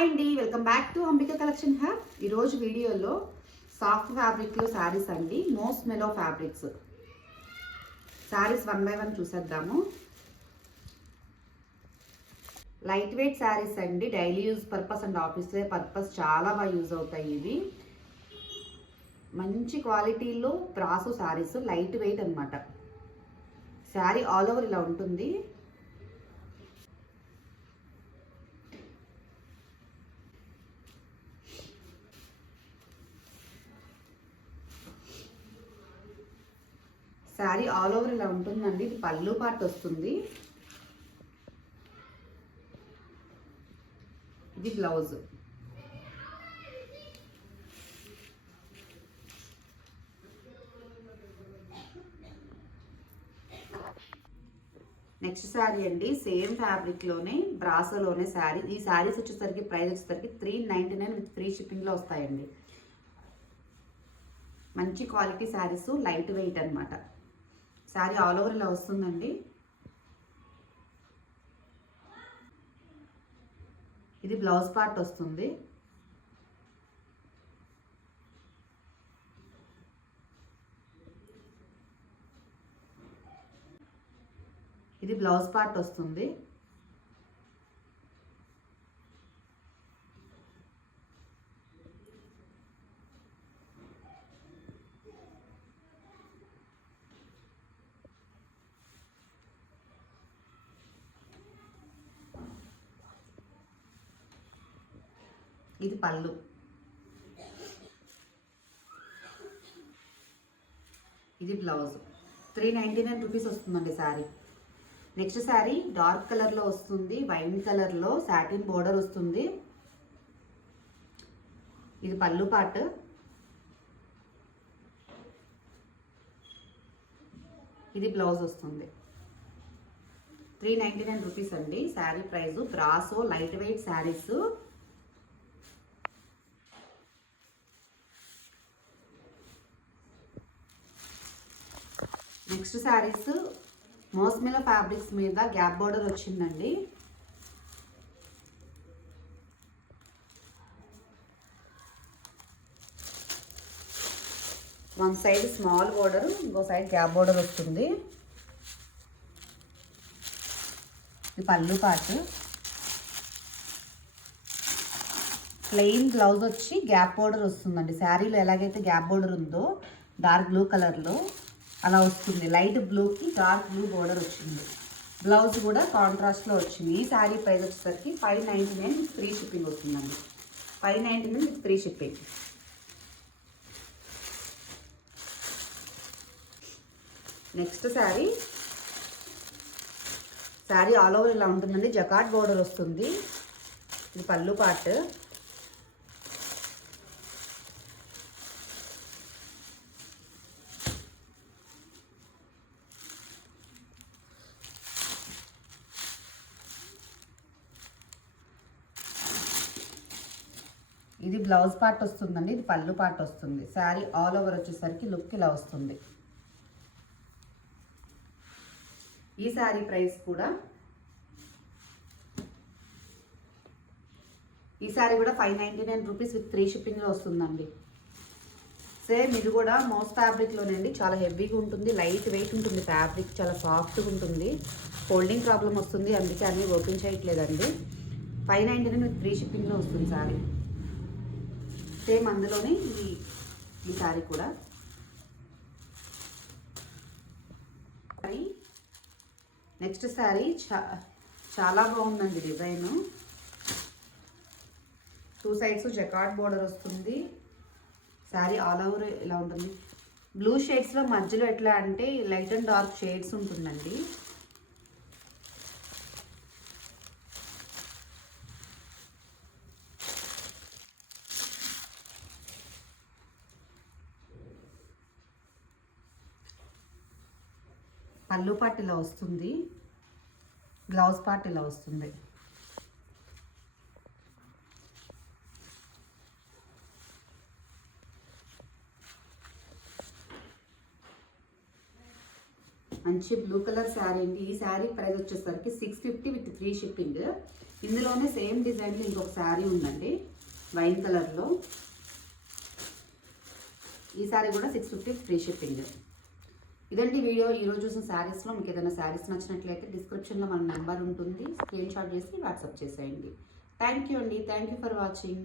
హాయ్ అండి, welcome back to Ambika collection hub. ఈరోజు వీడియోలో సాఫ్ట్ ఫ్యాబ్రిక్లో శారీస్ అండి, no smell of fabrics saris 1 by 1 చూసేద్దాము. లైట్ వెయిట్ శారీస్ అండి, daily use purpose and office wear purpose చాలా బాగా యూజ్ అవుతాయి. ఇవి మంచి క్వాలిటీలో బ్రాసో శారీస్, లైట్ వెయిట్ అనమాట. శారీ ఆల్ ఓవర్ ఇలా ఉంటుంది. శారీ ఆల్ ఓవర్ ఇలా ఉంటుందండి. ఇది పళ్ళు పార్ట్ వస్తుంది. ఇది బ్లౌజ్. నెక్స్ట్ శారీ అండి, సేమ్ ఫ్యాబ్రిక్లోనే బ్రాసోలోనే శారీ. ఈ శారీస్ వచ్చేసరికి ప్రైస్ వచ్చేసరికి 399 విత్ ఫ్రీ షిప్పింగ్లో వస్తాయండి. మంచి క్వాలిటీ శారీస్, లైట్ వెయిట్ అనమాట. శారీ ఆల్ ఓవర్ ఇలా వస్తుందండి. ఇది బ్లౌజ్ పార్ట్ వస్తుంది. ఇది బ్లౌజ్ పార్ట్ వస్తుంది. ఇది పళ్ళు. ఇది బ్లౌజ్. 399 రూపీస్ వస్తుందండి శారీ. నెక్స్ట్ శారీ డార్క్ కలర్లో వస్తుంది, వైన్ కలర్లో సాటిన్ బోర్డర్ వస్తుంది. ఇది పళ్ళు పార్ట్. ఇది బ్లౌజ్ వస్తుంది. 399 రూపీస్ అండి శారీ ప్రైస్. బ్రాసో light weight saris. Next saris మోస్మెల ఫ్యాబ్రిక్స్ మీద గ్యాప్ బోర్డర్ వచ్చిందండి. వన్ సైడ్ స్మాల్ బోర్డర్, ఇంకో సైడ్ గ్యాప్ బోర్డర్ వస్తుంది. ఇది పళ్ళు పార్ట్. ప్లెయిన్ బ్లౌజ్ వచ్చి గ్యాప్ బోర్డర్ వస్తుందండి. శారీలో ఎలాగైతే గ్యాప్ బోర్డర్ ఉందో డార్క్ బ్లూ కలర్లో అలా వస్తుంది. లైట్ బ్లూకి డార్క్ బ్లూ బోర్డర్ వచ్చింది. బ్లౌజ్ కూడా కాంట్రాస్ట్లో వచ్చింది. ఈ శారీ ప్రైస్ వచ్చేసరికి 599 విత్ ఫ్రీ షిప్పింగ్ వస్తుందండి. 599 with free shipping. Next sari all over ఇలా ఉంటుందండి. జకాట్ బోర్డర్ వస్తుంది. ఇది పళ్ళు పార్ట్. ఇది బ్లౌజ్ పార్ట్ వస్తుందండి. ఇది పళ్ళు పార్ట్ వస్తుంది. శారీ ఆల్ ఓవర్ వచ్చేసరికి లుక్ ఇలా వస్తుంది. ఈ శారీ ప్రైస్ కూడా ఈ శారీ కూడా 599 రూపీస్ విత్ ఫ్రీ షిప్పింగ్లో వస్తుందండి. సేమ్ ఇది కూడా మోస్ ఫ్యాబ్రిక్లోనండి. చాలా హెవీగా ఉంటుంది, లైట్ వెయిట్ ఉంటుంది. ఫ్యాబ్రిక్ చాలా సాఫ్ట్గా ఉంటుంది. ఫోల్డింగ్ ప్రాబ్లం వస్తుంది, అందుకే అన్నీ ఓపెన్ చేయట్లేదండి. 599 విత్ ఫ్రీ షిప్పింగ్లో వస్తుంది శారీ. సేమ్ అందులోనే ఈ శారీ కూడా. నెక్స్ట్ శారీ చాలా బాగుందండి డిజైన్. 2 సైడ్స్ జకార్డ్ బోర్డర్ వస్తుంది. శారీ ఆల్ ఓవర్ ఇలా ఉంటుంది. బ్లూ షేడ్స్లో మధ్యలో ఎట్లా అంటే లైట్ అండ్ డార్క్ షేడ్స్ ఉంటుందండి. పళ్ళు పార్ట్ ఇలా వస్తుంది. బ్లౌజ్ పార్ట్ ఇలా వస్తుంది. మంచి బ్లూ కలర్ శారీ అండి. ఈ శారీ ప్రైస్ వచ్చేసరికి 650 విత్ ఫ్రీ షిప్పింగ్. ఇందులోనే సేమ్ డిజైన్లో ఇంకొక శారీ ఉందండి వైన్ కలర్లో. ఈ శారీ కూడా 650 ఫ్రీ షిప్పింగ్. ఇదండి వీడియో. ఈరోజు చూసిన శారీస్లో మీకు ఏదైనా శారీస్ నచ్చినట్లయితే డిస్క్రిప్షన్లో మన నెంబర్ ఉంటుంది, స్క్రీన్ షాట్ చేసి వాట్సాప్ చేసేయండి. థ్యాంక్ యూ అండి. Thank you for watching.